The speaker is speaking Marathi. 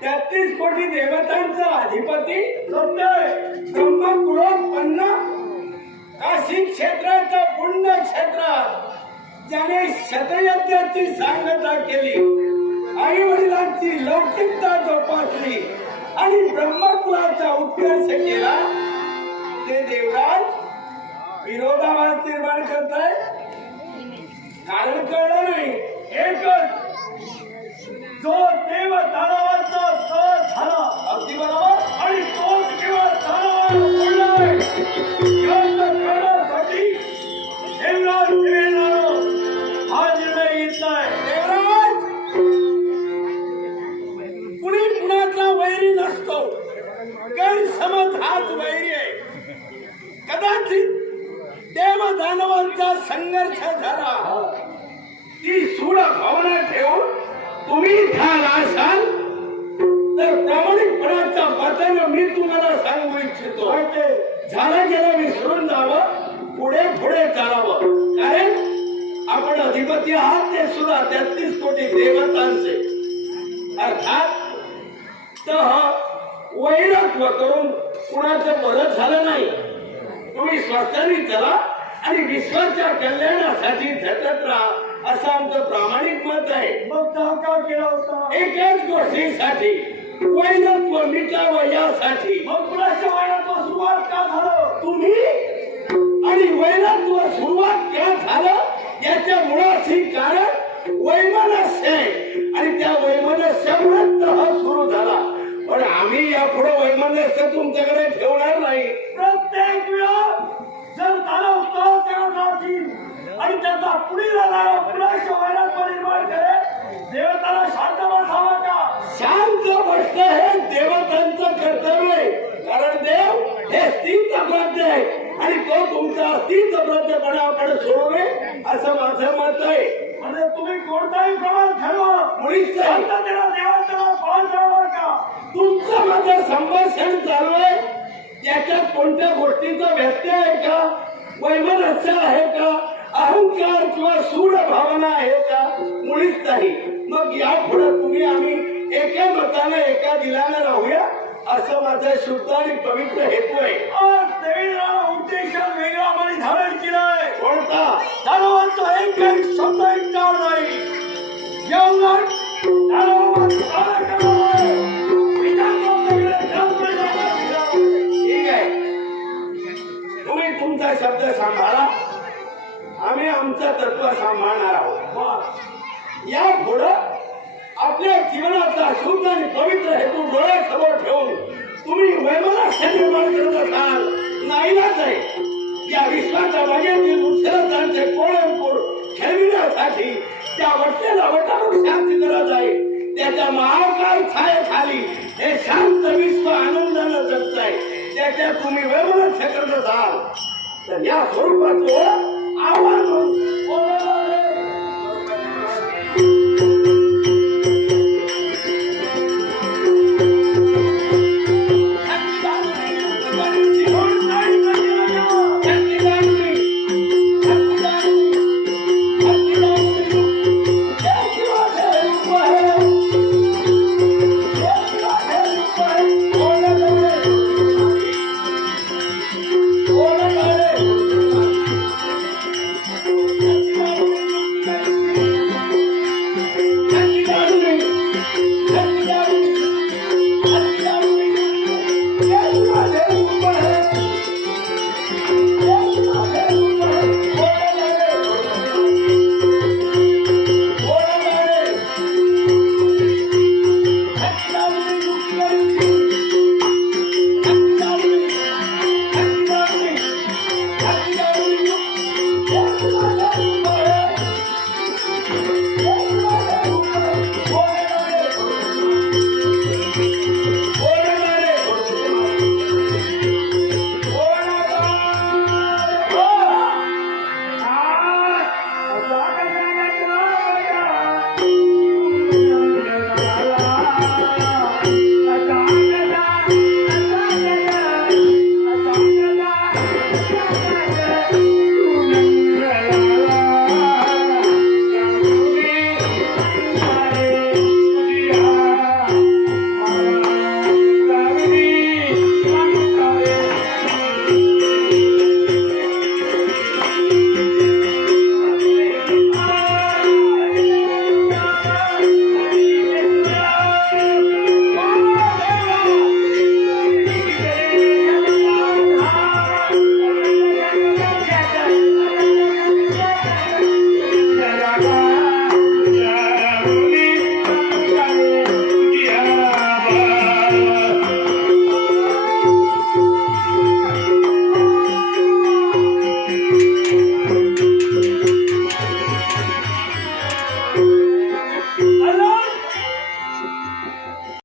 तेहतीस कोटी देवतांचा अधिपती सत्य ब्रह्म कुलोत्पन्न काशी क्षेत्राच्या पुण्य क्षेत्रात ज्याने शतयज्ञाची सांगता केली आई वडिलांची लौकिकता जोपासली आणि ब्रह्मकुलाचा उत्कर्ष केला ते देवराज विरोधाभास निर्माण करताय कारण कळलं नाही. एकच जो देव दानवांचा वध झाला अगदी बरोबर आणि तोच केवळ दानवाला बोललाय करण्यासाठी देवराज देवेंद्र हा निर्णय घेतलाय. देवराज! कुणी कुणाचा वैरी नसतो. गैरसमज हाच वैरी आहे. कदाचित देव दानवांचा संघर्ष झाला. ती सूड भावना ठेवून तुम्ही ध्यान असाल तर प्रामाणिकपणाचा वचन मी तुम्हाला सांगू इच्छितो. झालं गेलं विसरून जावं पुढे पुढे चालावं. कारण आपण अधिपती आहात ते सुद्धा तेहतीस कोटी देवतांचे. अर्थात तर वैरत्व करून कुणाचं बरं झालं नाही. तुम्ही स्वस्तानी चला आणि विश्वाच्या कल्याणासाठी झटत राहा असं आमचं मत आहे. मग का का केला होता? एकाच गोष्टीसाठी मिटावं यासाठी मग कुणाच्या वयात सुरुवात का झालं? तुम्ही आणि वैरत्व सुरुवात का झालं याच्या मुळाशी कारण वैमनस्य आणि त्या वैमनस्यामुळे तह सुरू झाला. पण आम्ही यापुढे वैमनस्य तुमच्याकडे ठेवणार नाही. प्रत्येक त्याचा पुढील दानव कुणाच्या वयात निर्माण करे देवताला शांत बसावा का? शांत बसणं हे देवतांचं कर्तव्य आहे. कारण देव हे स्थिर प्रज्ञ आहे. आणि तो तुमचा स्थिर प्रज्ञपणा आपण सोडू नये असं माझं मत आहे. म्हणजे तुम्ही कोणताही प्रमाण ठरवा मुळीच. शांततेला पाहून जावा का? तुमचं माझं संभाषण चालू आहे. याच्यात कोणत्या गोष्टीचा व्यत्यय आहे का? वैमनस्य आहे का? अहंकार किंवा सूड भावना आहे का मुळीच नाही. मग यापुढे तुम्ही आम्ही एका मतानं एका दिलानं राहूया असं माझा शुद्ध आणि पवित्र हेतू आहे. आज वेगळा आणि कोणता? एक शब्द नाही. जाणार. ठीक आहे. तुम्ही तुमचा शब्द सांभाळा. आम्ही आमचं तत्व सांभाळणार आहोत. या पुढं आपल्या जीवनाचा शुद्ध आणि पवित्र हेतू डोळ्यासमोर ठेवून तुम्ही वैमनस्य निर्माण करत असाल नाईलाच आहे या विश्वाच्या बजेतील उच्छेदांचे कोळेपूर खेळविण्यासाठी त्या वट्टेला वटारूक शांती गरज आहे. त्याच्या महाकाय छायेखाली हे शांत विश्व आनंदानं जगत आहे त्याच्या तुम्ही वैमनस्य करत असाल. तर या स्वरूपाचं How?